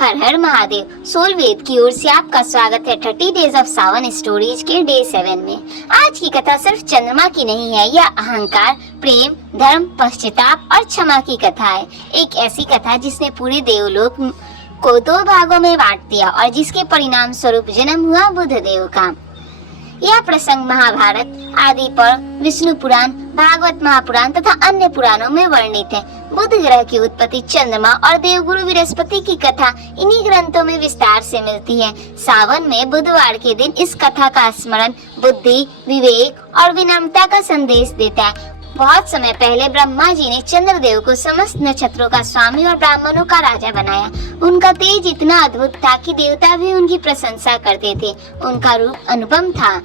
हर हर Mahadev. Soul वेद की ओर से आपका स्वागत है 30 डेज ऑफ सावन स्टोरीज के डे 7 में। आज की कथा सिर्फ चंद्रमा की नहीं है, यह अहंकार, प्रेम, धर्म, पश्चाताप और क्षमा की कथा है। एक ऐसी कथा जिसने पूरे देवलोक को 2 भागों में बांट दिया और जिसके परिणाम स्वरूप जन्म हुआ बुद्ध देव का। यह प्रसंग महाभारत आदि पर, विष्णु पुराण, भागवत महापुराण तथा अन्य पुराणों में वर्णित है। बुध ग्रह की उत्पत्ति, चंद्रमा और देवगुरु बृहस्पति की कथा इन्हीं ग्रंथों में विस्तार से मिलती है। सावन में बुधवार के दिन इस कथा का स्मरण बुद्धि, विवेक और विनम्रता का संदेश देता है। बहुत समय पहले ब्रह्मा जी ने चंद्रदेव को समस्त नक्षत्रों का स्वामी और ब्राह्मणों का राजा बनाया। उनका तेज इतना अद्भुत था कि देवता भी उनकी प्रशंसा करते थे। उनका रूप अनुपम था।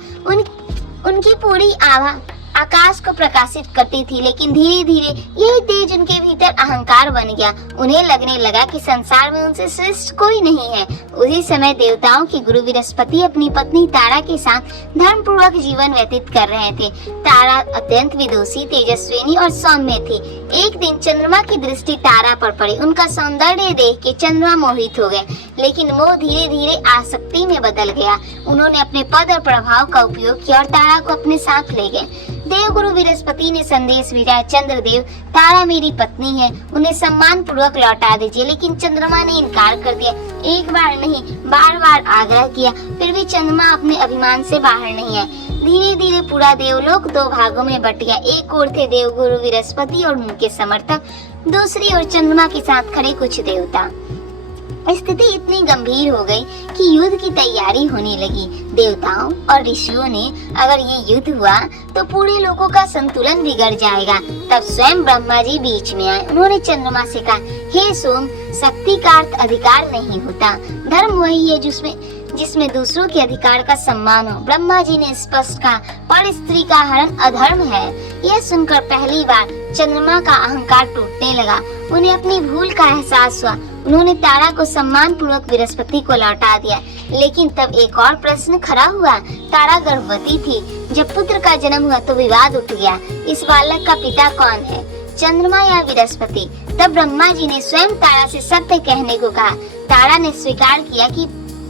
उनकी पूरी आभा आकाश को प्रकाशित करती थी, लेकिन धीरे धीरे यही तेज उनके भीतर अहंकार बन गया। उन्हें लगने लगा कि संसार में उनसे श्रेष्ठ कोई नहीं है। उसी समय देवताओं के गुरु बृहस्पति अपनी पत्नी तारा के साथ धर्म पूर्वक जीवन व्यतीत कर रहे थे। तारा अत्यंत विदुषी, तेजस्विनी और सौम्य थी। एक दिन चंद्रमा की दृष्टि तारा पर पड़ी। उनका सौंदर्य देख के चंद्रमा मोहित हो गए, लेकिन मोह धीरे धीरे आसक्ति में बदल गया। उन्होंने अपने पद और प्रभाव का उपयोग किया और तारा को अपने साथ ले गए। देवगुरु बृहस्पति ने संदेश भेजा, चंद्रदेव, तारा मेरी पत्नी है, उन्हें सम्मान पूर्वक लौटा दीजिए। लेकिन चंद्रमा ने इनकार कर दिया। एक बार नहीं, बार बार आग्रह किया, फिर भी चंद्रमा अपने अभिमान से बाहर नहीं है। धीरे धीरे पूरा देवलोक 2 भागों में बट गया। एक ओर थे देवगुरु बृहस्पति और उनके समर्थक, दूसरी ओर चंद्रमा के साथ खड़े कुछ देवता। स्थिति इतनी गंभीर हो गई कि युद्ध की तैयारी होने लगी। देवताओं और ऋषियों ने अगर ये युद्ध हुआ तो पूरे लोगों का संतुलन बिगड़ जाएगा। तब स्वयं ब्रह्मा जी बीच में आए। उन्होंने चंद्रमा से कहा, हे सोम, शक्ति का अर्थ अधिकार नहीं होता, धर्म वही है जिसमें दूसरों के अधिकार का सम्मान हो। ब्रह्मा जी ने स्पष्ट कहा, पर स्त्री का हरण अधर्म है। यह सुनकर पहली बार चंद्रमा का अहंकार टूटने लगा। उन्हें अपनी भूल का एहसास हुआ। उन्होंने तारा को सम्मान पूर्वक बृहस्पति को लौटा दिया। लेकिन तब एक और प्रश्न खड़ा हुआ। तारा गर्भवती थी। जब पुत्र का जन्म हुआ तो विवाद उठ गया। इस बालक का पिता कौन है, चंद्रमा या बृहस्पति? तब ब्रह्मा जी ने स्वयं तारा से सत्य कहने को कहा। तारा ने स्वीकार किया कि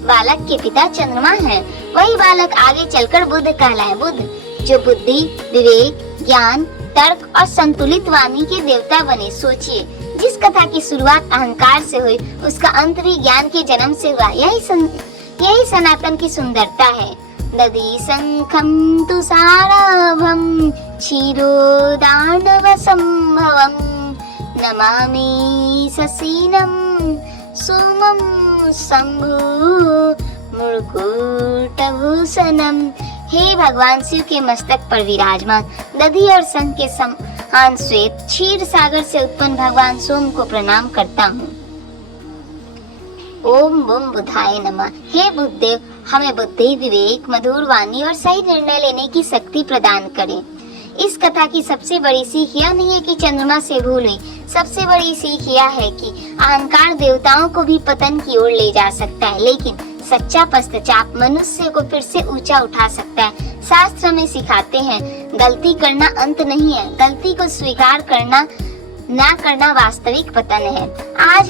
बालक के पिता चंद्रमा है। वही बालक आगे चलकर बुद्ध कहलाए। बुद्ध जो बुद्धि, विवेक, ज्ञान, तर्क और संतुलित वाणी के देवता बने। सोचिए, जिस कथा की शुरुआत अहंकार से हुई, उसका अंत भी ज्ञान के जन्म से हुआ। यही सनातन की सुंदरता है। दधि शंखं तु सारभं क्षीरोदार्णव संभवं नमामि ससीनं सोमं शंभु मुकुटभूषणं। हे भगवान शिव के मस्तक पर विराजमान दधि और शंख के समान श्वेत क्षीर सागर से उत्पन्न भगवान सोम को प्रणाम करता हूँ। ओम बुम बुधाय नमः। हे बुद्धदेव, हमें बुद्धि, विवेक, मधुर वाणी और सही निर्णय लेने की शक्ति प्रदान करें। इस कथा की सबसे बड़ी सीख यह नहीं है कि चंद्रमा से भूल हुई। सबसे बड़ी सीख यह है कि अहंकार देवताओं को भी पतन की ओर ले जा सकता है, लेकिन सच्चा पश्चाताप मनुष्य को फिर से ऊंचा उठा सकता है। शास्त्र में सिखाते हैं, गलती करना अंत नहीं है, गलती को स्वीकार करना ना करना वास्तविक पतन है। आज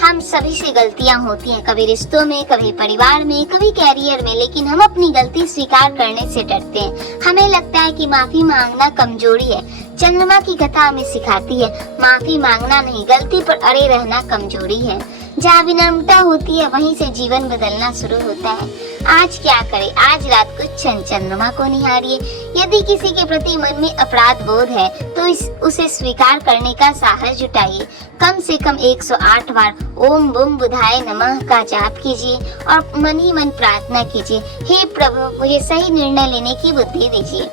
हम सभी से गलतियां होती हैं, कभी रिश्तों में, कभी परिवार में, कभी कैरियर में, लेकिन हम अपनी गलती स्वीकार करने से डरते हैं। हमें लगता है कि माफी मांगना कमजोरी है। चंद्रमा की कथा हमें सिखाती है, माफी मांगना नहीं, गलती पर अड़े रहना कमजोरी है। जहाँ विनम्रता होती है वहीं से जीवन बदलना शुरू होता है। आज क्या करें? आज रात कुछ क्षण चंद्रमा को निहारिए। यदि किसी के प्रति मन में अपराध बोध है तो उसे स्वीकार करने का साहस जुटाइए। कम से कम 108 बार ओम बुम बुधाय नमः का जाप कीजिए और मन ही मन प्रार्थना कीजिए, हे प्रभु, मुझे सही निर्णय लेने की बुद्धि दीजिए।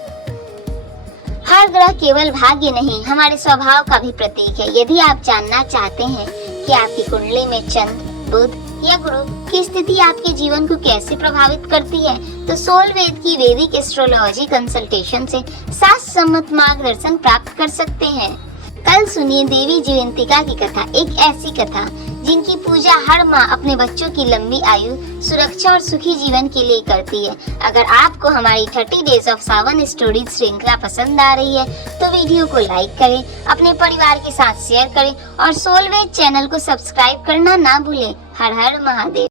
हर ग्रह केवल भाग्य नहीं, हमारे स्वभाव का भी प्रतीक है। यदि आप जानना चाहते हैं कि आपकी कुंडली में चंद्र, बुध या गुरु की स्थिति आपके जीवन को कैसे प्रभावित करती है, तो सोल वेद की वैदिक एस्ट्रोलॉजी कंसल्टेशन से शास्त्रसम्मत मार्गदर्शन प्राप्त कर सकते हैं। कल सुनिए देवी जयंतिका की कथा, एक ऐसी कथा जिनकी पूजा हर माँ अपने बच्चों की लंबी आयु, सुरक्षा और सुखी जीवन के लिए करती है। अगर आपको हमारी 30 डेज ऑफ सावन स्टोरीज श्रृंखला पसंद आ रही है तो वीडियो को लाइक करें, अपने परिवार के साथ शेयर करें और सोल वेद चैनल को सब्सक्राइब करना ना भूलें। हर हर महादेव।